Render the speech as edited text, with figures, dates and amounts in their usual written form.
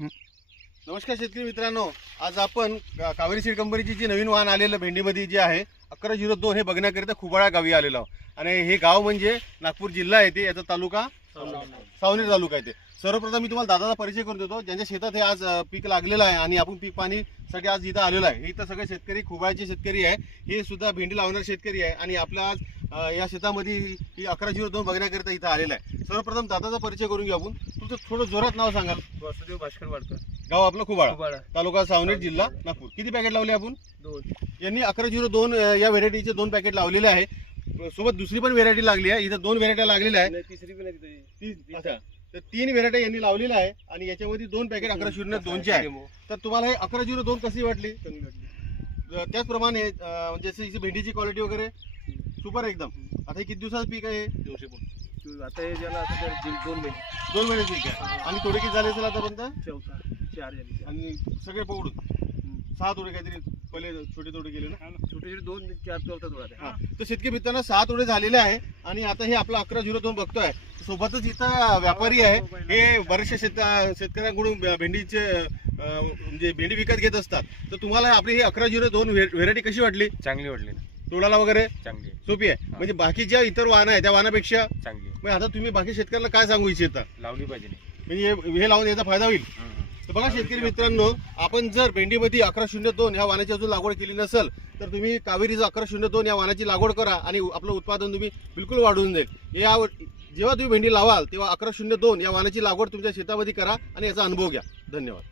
नमस्कार शेतकरी मित्रांनो, आज आपण कावेरी सीड कंपनीची जी नवीन वाहन आलेलं भेंडीमध्ये जे आहे 1102 हे बघण्याकरिता खुबाळा गावी आलेलो आहोत। आणि हे गाव म्हणजे नागपूर जिल्हा आहे, ते याचा तालुका सावनेर तालुका आहे। ते सर्वप्रथम मी तुम्हाला दादाचा परिचय करून देतो, ज्यांच्या शेतात हे आज पीक लागलेलं आहे आणि आपण पीक पाणीसाठी आज इथं आलेलो आहे। इथं सगळे शेतकरी खुबाळ्याचे शेतकरी आहे, हे सुद्धा भेंडी लावणारे शेतकरी आहे आणि आपल्या आज या शेतामध्ये ही 1102 बघण्याकरिता इथं आलेला आहे। सर्वप्रथम दादाचा परिचय करून घेऊ आपण। तुमचं थोडं जोरात नाव सांगाल? वासुदेव भास्कर वाडकर, गाव आपलं खुबाळा, खुबाळा, तालुका सावनेर, जिल्हा नागपूर। किती पॅकेट लावले आपण? 2। यांनी 1102 या व्हेरायटीचे 2 पॅकेट लावलेले आहे। सोबत दुसरी पण व्हेरायटी लागली आहे, इथं 2 व्हेरायटी लागलेल्या आहे। तिसरी पण आहे अच्छा, तर 3 व्हेरायटी यांनी लावलेल्या आहे आणि याच्यामध्ये 2 पॅकेट 1102 चे आहे। तर तुम्हाला हे 1102 कशी वाटली? चांगली वाटली। त्याचप्रमाणे जसे भेंडीची क्वालिटी वगैरे सुपर एकदम। आता हे किती दिवसाचं पीक आहे? 200 पण आता हे ज्याला आता 2 महिने 2 महिन्याचं पीक आहे आणि थोडे किती झाले असेल आतापर्यंत? चौथा 4 झाली आणि सगळे पकडून 6 तोडे काहीतरी पहिले छोटे तोडे गेले ना? छोटे 2-4 चौथा थोडा हा, तर शेतकरी मित्रांनो 6 तोडे झालेले आहे आणि आता हे आपलं 1102 बघतोय। सोबतच इथं व्यापारी आहे, हे बरेचशा शेतकऱ्यांकडून भेंडीचे म्हणजे भेंडी विकत घेत असतात। तर तुम्हाला आपली ही 1102 व्हेरायटी कशी वाटली? चांगली वाटली ना, तोडाला वगैरे चांगली सोपी आहे, म्हणजे बाकी ज्या इतर वाहनं आहे त्या वाहनापेक्षा? चांगली मग आता तुम्ही बाकी शेतकऱ्याला काय सांगू इच्छिता? लावली पाहिजे म्हणजे हे लावून याचा फायदा होईल? तर बघा शेतकरी मित्रांनो, आपण जर भेंडीमध्ये 1102 या वाहनाची अजून लागवड केली नसेल तर तुम्ही कावेरीचं 1102 या वाहनाची लागवड करा आणि आपलं उत्पादन तुम्ही बिलकुल वाढवून जाईल। जेव्हा तुम्ही भेंडी लावाल तेव्हा 1102 या वाहनाची लागवड तुमच्या शेतामध्ये करा आणि याचा अनुभव घ्या। धन्यवाद।